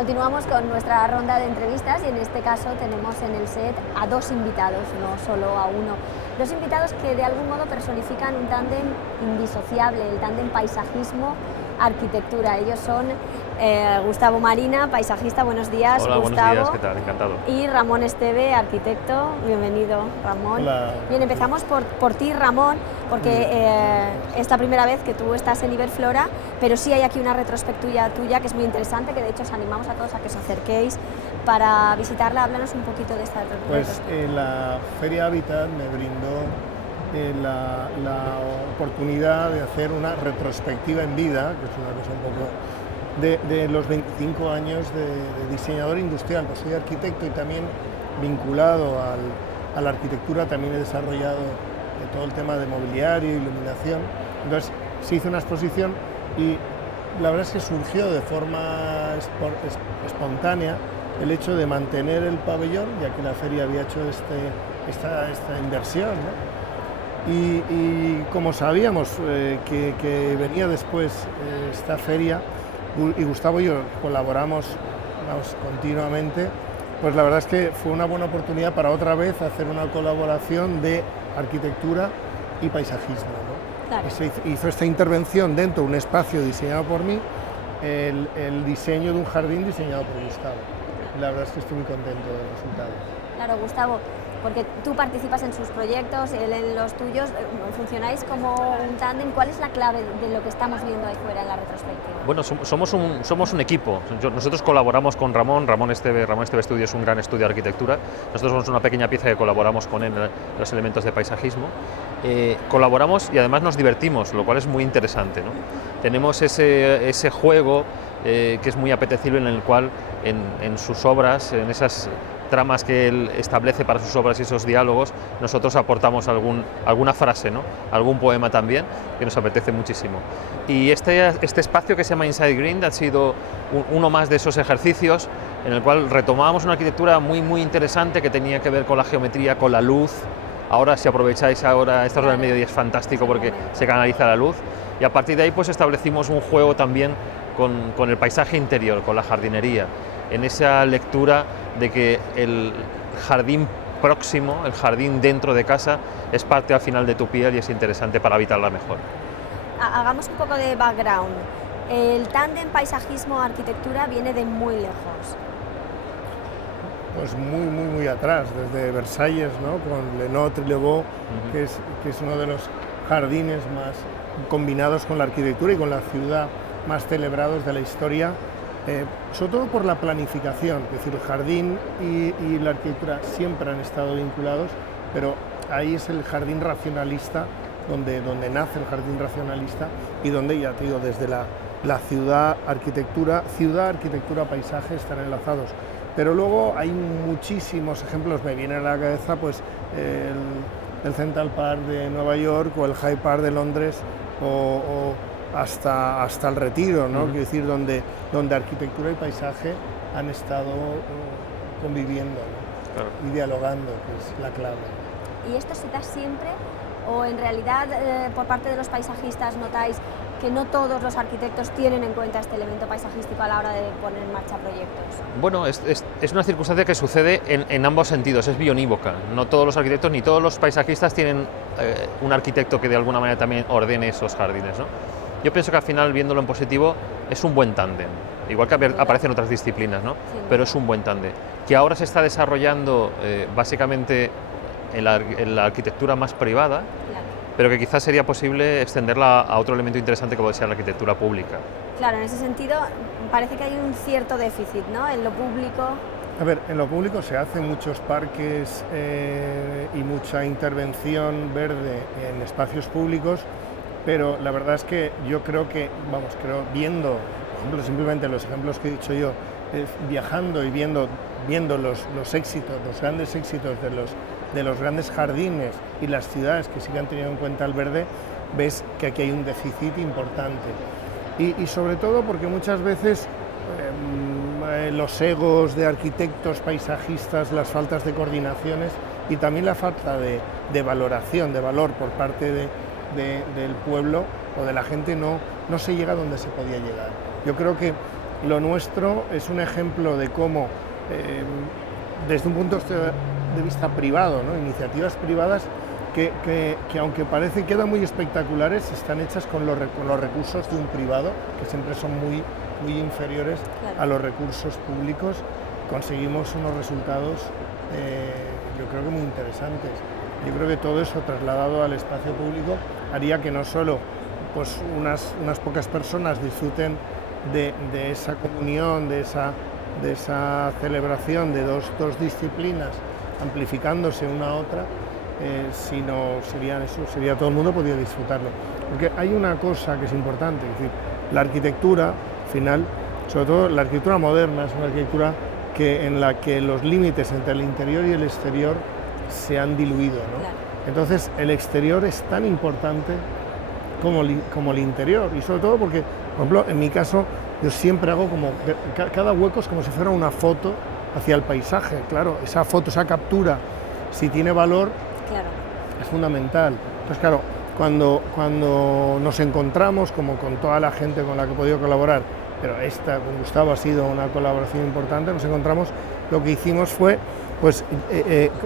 Continuamos con nuestra ronda de entrevistas y en este caso tenemos en el set a dos invitados, no solo a uno. Dos invitados que de algún modo personifican un tándem indisociable, el tándem paisajismo-arquitectura. Ellos son Gustavo Marina, paisajista, buenos días. Hola, Gustavo, buenos días, ¿qué tal? Encantado. Y Ramón Esteve, arquitecto. Bienvenido, Ramón. Hola. Bien, empezamos por ti, Ramón, porque es la primera vez que tú estás en Iberflora, pero sí hay aquí una retrospectiva tuya que es muy interesante, que de hecho os animamos a todos a que os acerquéis para visitarla. Háblanos un poquito de esta retrospectiva. Pues la Feria Habitat me brindó la oportunidad de hacer una retrospectiva en vida, que es una cosa un poco de los 25 años de diseñador industrial. Pues soy arquitecto y también vinculado a la arquitectura, también he desarrollado todo el tema de mobiliario, iluminación. Entonces se hizo una exposición y la verdad es que surgió de forma espontánea el hecho de mantener el pabellón, ya que la feria había hecho esta inversión, ¿no? Y como sabíamos que venía después esta feria, y Gustavo y yo colaboramos continuamente, pues la verdad es que fue una buena oportunidad para otra vez hacer una colaboración de arquitectura y paisajismo, ¿no? Claro. Se hizo esta intervención dentro de un espacio diseñado por mí, el diseño de un jardín diseñado por Gustavo. La verdad es que estoy muy contento del resultado. Claro, Gustavo, porque tú participas en sus proyectos, él en los tuyos, funcionáis como un tándem. ¿Cuál es la clave de lo que estamos viendo ahí fuera en la retrospectiva? Bueno, somos un equipo. Nosotros colaboramos con Ramón Esteve Estudio es un gran estudio de arquitectura. Nosotros somos una pequeña pieza que colaboramos con él en los elementos de paisajismo. Colaboramos y además nos divertimos, lo cual es muy interesante, ¿no? Tenemos ese juego que es muy apetecible, en el cual en sus obras, en esas tramas que él establece para sus obras y esos diálogos, nosotros aportamos alguna frase, ¿no? Algún poema también, que nos apetece muchísimo. Y este espacio que se llama Inside Green ha sido uno más de esos ejercicios en el cual retomábamos una arquitectura muy, muy interesante que tenía que ver con la geometría, con la luz. Ahora, si aprovecháis esta hora del mediodía, es fantástico porque se canaliza la luz. Y a partir de ahí pues establecimos un juego también con el paisaje interior, con la jardinería, en esa lectura de que el jardín próximo, el jardín dentro de casa, es parte al final de tu piel y es interesante para habitarla mejor. Hagamos un poco de background. El tándem paisajismo-arquitectura viene de muy lejos. Pues muy atrás, desde Versalles, ¿no? Con Le Notre y Le Beau, que es uno de los jardines más combinados con la arquitectura y con la ciudad más celebrados de la historia. Sobre todo por la planificación, es decir, el jardín y la arquitectura siempre han estado vinculados, pero ahí es el jardín racionalista, donde nace el jardín racionalista y donde, ya te digo, desde la ciudad, arquitectura, paisaje están enlazados. Pero luego hay muchísimos ejemplos, me viene a la cabeza pues el Central Park de Nueva York o el Hyde Park de Londres o hasta el Retiro, ¿no? Quiero decir, donde arquitectura y paisaje han estado conviviendo, ¿no? Claro. Y dialogando, que es la clave. ¿Y esto se da siempre o en realidad por parte de los paisajistas notáis que no todos los arquitectos tienen en cuenta este elemento paisajístico a la hora de poner en marcha proyectos? Bueno, es una circunstancia que sucede en ambos sentidos, es bionívoca. No todos los arquitectos ni todos los paisajistas tienen un arquitecto que de alguna manera también ordene esos jardines, ¿no? Yo pienso que al final, viéndolo en positivo, es un buen tándem, igual que aparecen otras disciplinas, ¿no? Sí. Pero es un buen tándem, que ahora se está desarrollando básicamente en la arquitectura más privada, claro, pero que quizás sería posible extenderla a otro elemento interesante como sea la arquitectura pública. Claro, en ese sentido parece que hay un cierto déficit, ¿no? En lo público. A ver, en lo público se hacen muchos parques y mucha intervención verde en espacios públicos, pero la verdad es que yo creo que, viendo, por ejemplo, simplemente los ejemplos que he dicho yo, viajando y viendo los éxitos, los grandes éxitos de los grandes jardines y las ciudades que sí que han tenido en cuenta el verde, ves que aquí hay un déficit importante. Y sobre todo porque muchas veces los egos de arquitectos, paisajistas, las faltas de coordinaciones y también la falta de valoración, de valor por parte del pueblo o de la gente no se llega donde se podía llegar. Yo creo que lo nuestro es un ejemplo de cómo, desde un punto de vista privado, ¿no? Iniciativas privadas que aunque parece quedan muy espectaculares, están hechas con los recursos de un privado, que siempre son muy inferiores a los recursos públicos. Conseguimos unos resultados, yo creo que muy interesantes. Yo creo que todo eso trasladado al espacio público haría que no solo pues, unas pocas personas disfruten de esa comunión, de esa celebración de dos disciplinas amplificándose una a otra, sino sería todo el mundo podría disfrutarlo. Porque hay una cosa que es importante, es decir, la arquitectura, al final, sobre todo la arquitectura moderna, es una arquitectura en la que los límites entre el interior y el exterior se han diluido, ¿no? Claro. Entonces el exterior es tan importante como el interior, y sobre todo porque, por ejemplo, en mi caso, yo siempre hago como, cada hueco es como si fuera una foto hacia el paisaje, claro, esa foto, esa captura, si tiene valor, claro, es fundamental. Entonces, claro, cuando nos encontramos, como con toda la gente con la que he podido colaborar, pero esta con Gustavo ha sido una colaboración importante, nos encontramos, lo que hicimos fue, pues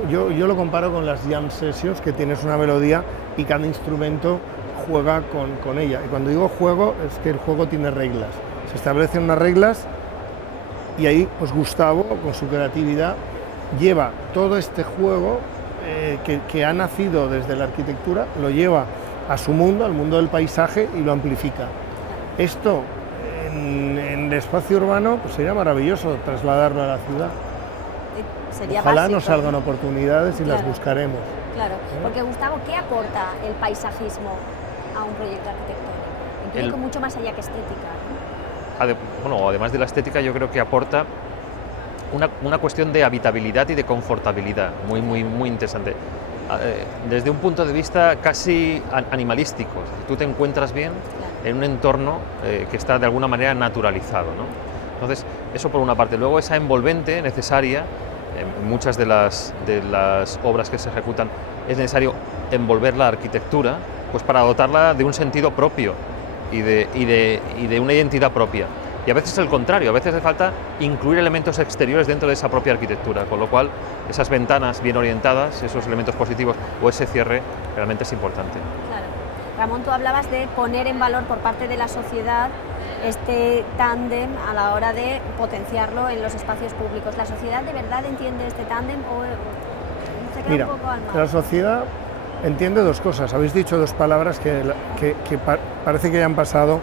yo lo comparo con las jam sessions, que tienes una melodía y cada instrumento juega con ella. Y cuando digo juego, es que el juego tiene reglas. Se establecen unas reglas y ahí, pues Gustavo, con su creatividad, lleva todo este juego que ha nacido desde la arquitectura, lo lleva a su mundo, al mundo del paisaje, y lo amplifica. Esto en el espacio urbano pues sería maravilloso trasladarlo a la ciudad. Sería Ojalá básico, nos salgan oportunidades y las buscaremos. Claro, porque Gustavo, ¿qué aporta el paisajismo a un proyecto arquitectónico? Implica mucho más allá que estética, ¿no? Bueno, además de la estética, yo creo que aporta una cuestión de habitabilidad y de confortabilidad muy interesante. Desde un punto de vista casi animalístico, tú te encuentras bien en un entorno que está de alguna manera naturalizado, ¿no? Entonces, eso por una parte. Luego, esa envolvente necesaria, en muchas de las obras que se ejecutan, es necesario envolver la arquitectura, pues para dotarla de un sentido propio y de una identidad propia. Y a veces es el contrario, a veces hace falta incluir elementos exteriores dentro de esa propia arquitectura, con lo cual esas ventanas bien orientadas, esos elementos positivos o ese cierre realmente es importante. Claro. Ramón, tú hablabas de poner en valor por parte de la sociedad este tándem a la hora de potenciarlo en los espacios públicos. ¿La sociedad de verdad entiende este tándem o se queda Mira, un poco al margen? La sociedad entiende dos cosas. Habéis dicho dos palabras que parece que hayan pasado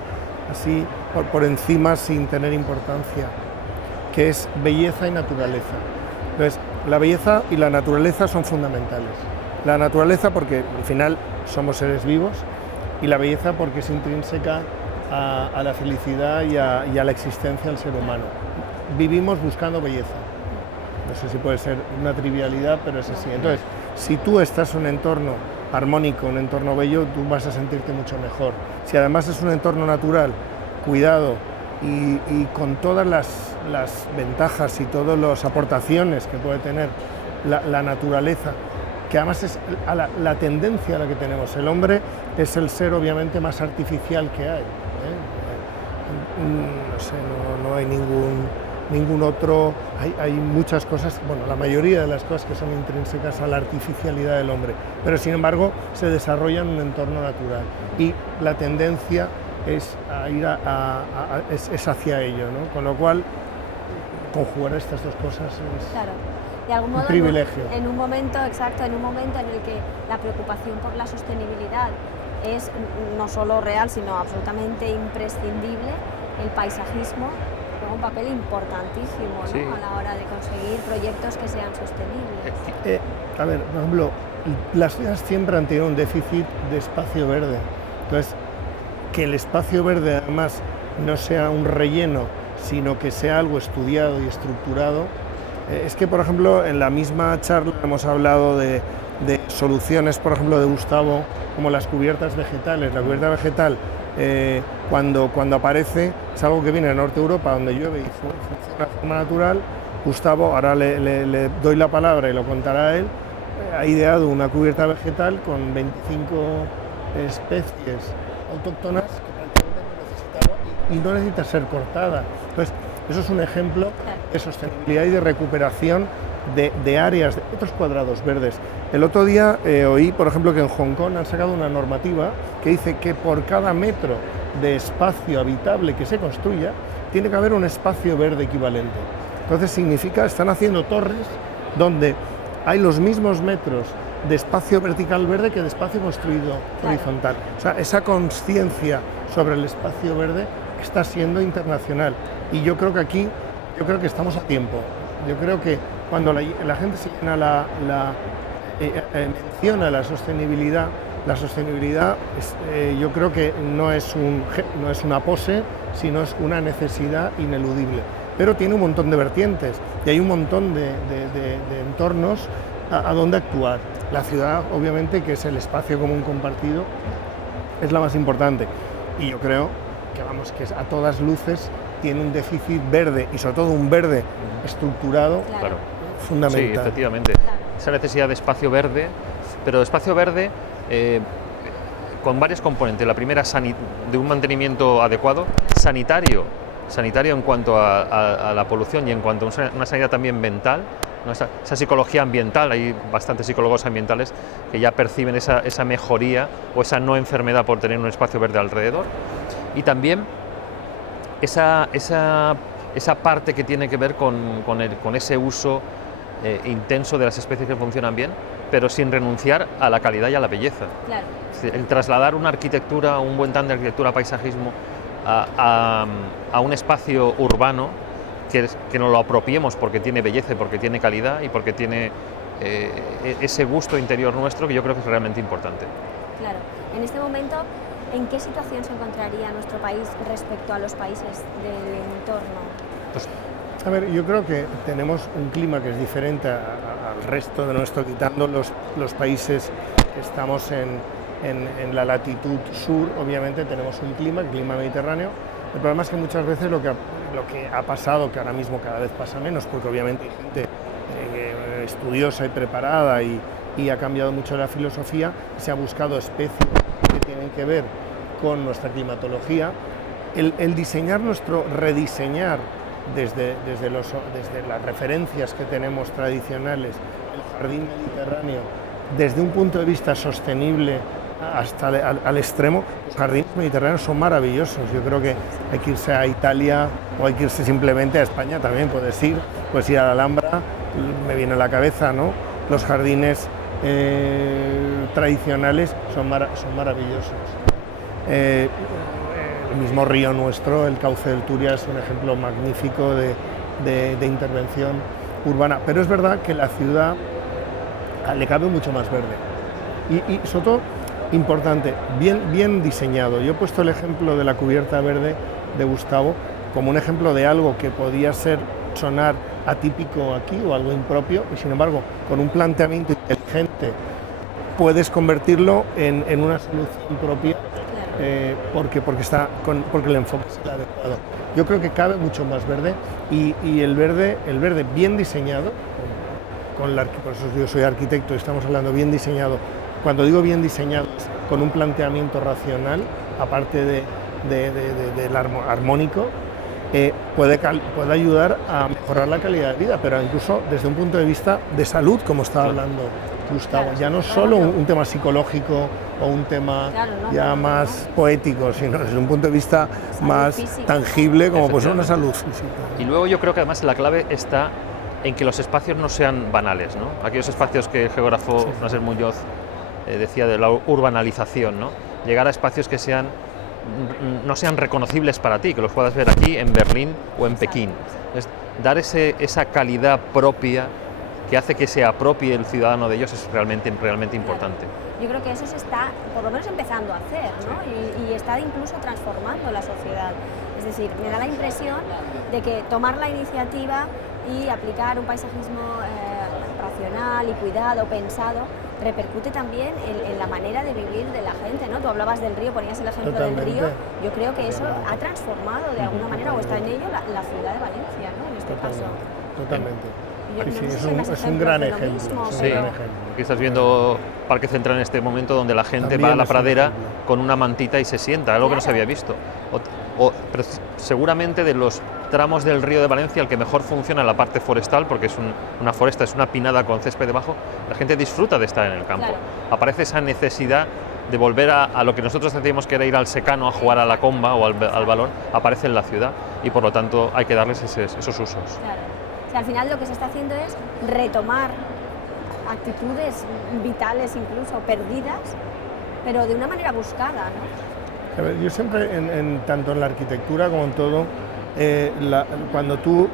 así por encima sin tener importancia, que es belleza y naturaleza. Entonces, la belleza y la naturaleza son fundamentales. La naturaleza porque al final somos seres vivos, y la belleza porque es intrínseca a la felicidad y a la existencia del ser humano. Vivimos buscando belleza. No sé si puede ser una trivialidad, pero es así. Entonces, si tú estás en un entorno armónico, un entorno bello, tú vas a sentirte mucho mejor. Si además es un entorno natural, cuidado y con todas las ventajas y todas las aportaciones que puede tener la naturaleza, que además es la tendencia a la que tenemos. El hombre es el ser obviamente más artificial que hay. No sé, no hay ningún otro, hay muchas cosas, bueno, la mayoría de las cosas que son intrínsecas a la artificialidad del hombre, pero sin embargo se desarrolla en un entorno natural y la tendencia es a ir es hacia ello, ¿no? Con lo cual conjugar estas dos cosas es claro. De algún modo, un privilegio. En un momento en el que la preocupación por la sostenibilidad es no solo real, sino absolutamente imprescindible, el paisajismo juega un papel importantísimo, ¿no? Sí. A la hora de conseguir proyectos que sean sostenibles. A ver, por ejemplo, las ciudades siempre han tenido un déficit de espacio verde. Entonces, que el espacio verde además no sea un relleno, sino que sea algo estudiado y estructurado. Es que, por ejemplo, en la misma charla hemos hablado de soluciones, por ejemplo, de Gustavo, como las cubiertas vegetales. La cubierta vegetal, cuando aparece, es algo que viene de Norte Europa, donde llueve y funciona de forma natural. Gustavo, ahora le doy la palabra y lo contará él, ha ideado una cubierta vegetal con 25 especies autóctonas que prácticamente no necesita agua y no necesita ser cortada. Entonces, Eso es un ejemplo de sostenibilidad y de recuperación de áreas, de metros cuadrados verdes. El otro día oí, por ejemplo, que en Hong Kong han sacado una normativa que dice que por cada metro de espacio habitable que se construya, tiene que haber un espacio verde equivalente. Entonces significa, están haciendo torres donde hay los mismos metros de espacio vertical verde que de espacio construido horizontal. O sea, esa conciencia sobre el espacio verde está siendo internacional. Y yo creo que aquí, estamos a tiempo. Yo creo que cuando la gente se llena menciona la sostenibilidad yo creo que no es una pose, sino es una necesidad ineludible. Pero tiene un montón de vertientes y hay un montón de entornos a donde actuar. La ciudad, obviamente, que es el espacio común compartido, es la más importante. Y yo creo que a todas luces tiene un déficit verde, y sobre todo un verde estructurado, fundamental. Sí, efectivamente. Esa necesidad de espacio verde, pero espacio verde con varios componentes. La primera, de un mantenimiento adecuado, sanitario en cuanto a la polución y en cuanto a una sanidad también mental, ¿no? Esa psicología ambiental. Hay bastantes psicólogos ambientales que ya perciben esa mejoría o esa no enfermedad por tener un espacio verde alrededor. Y también esa parte que tiene que ver con ese uso intenso de las especies que funcionan bien, pero sin renunciar a la calidad y a la belleza. Claro. El trasladar una arquitectura, un buen tándem de arquitectura, paisajismo, a un espacio urbano, que nos lo apropiemos porque tiene belleza, porque tiene calidad y porque tiene ese gusto interior nuestro, que yo creo que es realmente importante. Claro. En este momento, ¿en qué situación se encontraría nuestro país respecto a los países del entorno? Pues, a ver, yo creo que tenemos un clima que es diferente al resto de nuestro, quitando los países que estamos en la latitud sur. Obviamente tenemos un clima, el clima mediterráneo. El problema es que muchas veces lo que ha pasado, que ahora mismo cada vez pasa menos, porque obviamente hay gente estudiosa y preparada y ha cambiado mucho la filosofía, se ha buscado especies que tienen que ver con nuestra climatología. El rediseñar desde las referencias que tenemos tradicionales, el jardín mediterráneo, desde un punto de vista sostenible hasta al extremo. Los jardines mediterráneos son maravillosos. Yo creo que hay que irse a Italia o hay que irse simplemente a España también. Puedes ir a la Alhambra, me viene a la cabeza, ¿no? Los jardines tradicionales son maravillosos. El mismo río nuestro, el cauce del Turia, es un ejemplo magnífico de intervención urbana. Pero es verdad que la ciudad le cabe mucho más verde. Y sobre todo, importante, bien diseñado. Yo he puesto el ejemplo de la cubierta verde de Gustavo como un ejemplo de algo que podía sonar atípico aquí o algo impropio, y sin embargo, con un planteamiento inteligente puedes convertirlo en una solución propia, porque el enfoque es el adecuado. Yo creo que cabe mucho más verde, y el verde bien diseñado, por eso yo soy arquitecto y estamos hablando bien diseñado. Cuando digo bien diseñado, con un planteamiento racional, aparte del armónico, puede ayudar a mejorar la calidad de vida, pero incluso desde un punto de vista de salud, como estaba hablando Gustavo. Ya no solo un tema psicológico o un tema más poético, sino desde un punto de vista más tangible, como pues una salud física. Y luego yo creo que además la clave está en que los espacios no sean banales, ¿no? Aquellos espacios que el geógrafo Nasser Muñoz decía de la urbanalización, ¿no? Llegar a espacios que no sean reconocibles para ti, que los puedas ver aquí en Berlín o en Pekín. Es dar esa calidad propia que hace que se apropie el ciudadano de ellos, es realmente importante. Yo creo que eso se está, por lo menos, empezando a hacer, ¿no? Y está incluso transformando la sociedad. Es decir, me da la impresión de que tomar la iniciativa y aplicar un paisajismo racional y cuidado, pensado, repercute también en la manera de vivir de la gente, ¿no? Tú hablabas del río, ponías el ejemplo del río. Yo creo que eso ha transformado de alguna manera, o está en ello, la ciudad de Valencia, ¿no? En este caso. Totalmente. Es un gran ejemplo. Aquí estás viendo Parque Central en este momento, donde la gente va a la pradera con una mantita y se sienta, algo que no se había visto. pero seguramente de los tramos del Río de Valencia el que mejor funciona la parte forestal, porque es una foresta, es una pinada con césped debajo, la gente disfruta de estar en el campo. Claro. Aparece esa necesidad de volver a lo que nosotros decíamos que era ir al secano a jugar a la comba o al balón, aparece en la ciudad y por lo tanto hay que darles esos usos. Claro. O sea, al final lo que se está haciendo es retomar actitudes vitales incluso perdidas, pero de una manera buscada, ¿no? A ver, yo siempre, tanto en la arquitectura como en todo, cuando tú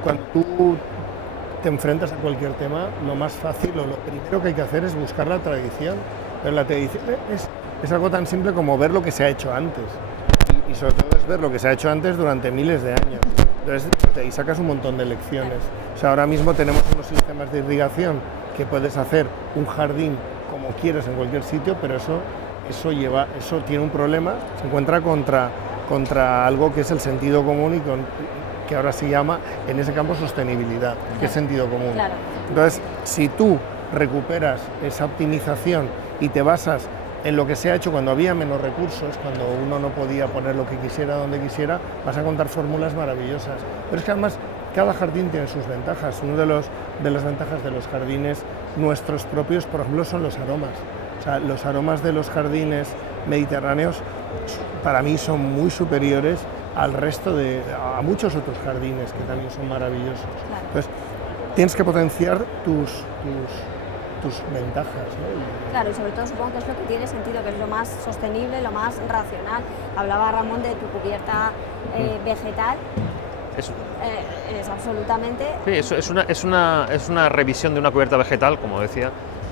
te enfrentas a cualquier tema, lo más fácil o lo primero que hay que hacer es buscar la tradición. Pero la tradición es algo tan simple como ver lo que se ha hecho antes. Y sobre todo es ver lo que se ha hecho antes durante miles de años. Entonces, ahí sacas un montón de lecciones. O sea, ahora mismo tenemos unos sistemas de irrigación que puedes hacer un jardín como quieras en cualquier sitio, pero eso tiene un problema, se encuentra contra algo que es el sentido común y que ahora se llama en ese campo sostenibilidad, que es sentido común. Claro. Entonces, si tú recuperas esa optimización y te basas en lo que se ha hecho cuando había menos recursos, cuando uno no podía poner lo que quisiera donde quisiera, vas a encontrar fórmulas maravillosas. Pero es que además cada jardín tiene sus ventajas. Una de las ventajas de los jardines nuestros propios, por ejemplo, son los aromas. O sea, los aromas de los jardines mediterráneos para mí son muy superiores al resto a muchos otros jardines que también son maravillosos. Claro. Entonces, tienes que potenciar tus ventajas, ¿no? Claro, y sobre todo supongo que es lo que tiene sentido, que es lo más sostenible, lo más racional. Hablaba Ramón de tu cubierta vegetal. Es absolutamente... Sí, es una revisión de una cubierta vegetal, como decía,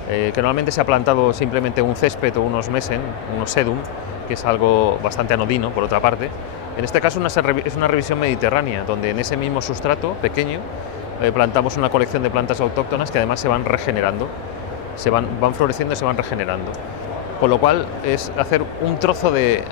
que normalmente se ha plantado simplemente un césped o unos mesen, unos sedum, que es algo bastante anodino, por otra parte. En este caso es una revisión mediterránea, donde en ese mismo sustrato pequeño plantamos una colección de plantas autóctonas que además se van regenerando, van floreciendo y se van regenerando. Con lo cual es hacer un trozo de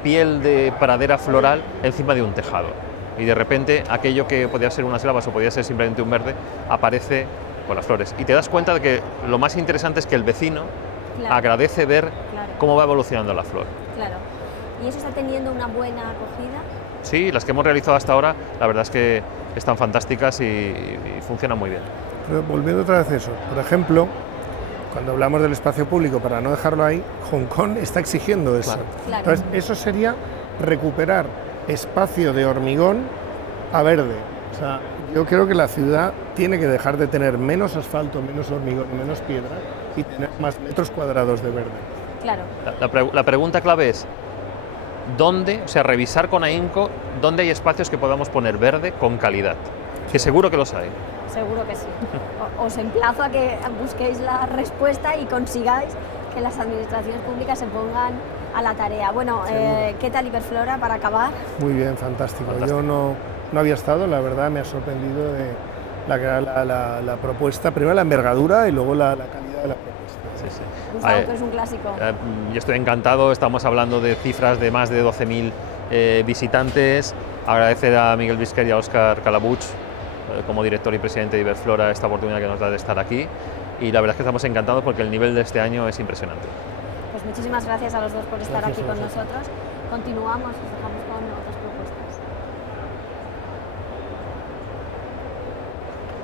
piel de pradera floral encima de un tejado. Y de repente aquello que podía ser unas gravas o podía ser simplemente un verde, aparece con las flores. Y te das cuenta de que lo más interesante es que el vecino agradece ver cómo va evolucionando la flor. Claro. ¿Y eso está teniendo una buena acogida? Sí, las que hemos realizado hasta ahora, la verdad es que están fantásticas y funcionan muy bien. Pero volviendo otra vez a eso, por ejemplo, cuando hablamos del espacio público, para no dejarlo ahí, Hong Kong está exigiendo eso. Claro. Entonces, eso sería recuperar espacio de hormigón a verde. O sea, yo creo que la ciudad tiene que dejar de tener menos asfalto, menos hormigón, menos piedra y tener más metros cuadrados de verde. Claro. La pregunta clave es, ¿dónde, o sea, revisar con ahínco dónde hay espacios que podamos poner verde con calidad? Que seguro que los hay. Seguro que sí. Os emplazo a que busquéis la respuesta y consigáis que las administraciones públicas se pongan a la tarea. Bueno, ¿qué tal Iberflora para acabar? Muy bien, fantástico. Yo no había estado, la verdad me ha sorprendido de la propuesta, primero la envergadura y luego la calidad de la propuesta. Sí, sí. Gustavo, tú eres un clásico. Yo estoy encantado, estamos hablando de cifras de más de 12.000 visitantes. Agradecer a Miguel Vizquer y a Óscar Calabuch, como director y presidente de Iberflora, esta oportunidad que nos da de estar aquí. Y la verdad es que estamos encantados porque el nivel de este año es impresionante. Pues muchísimas gracias a los dos por estar aquí con nosotros. Continuamos, os dejamos con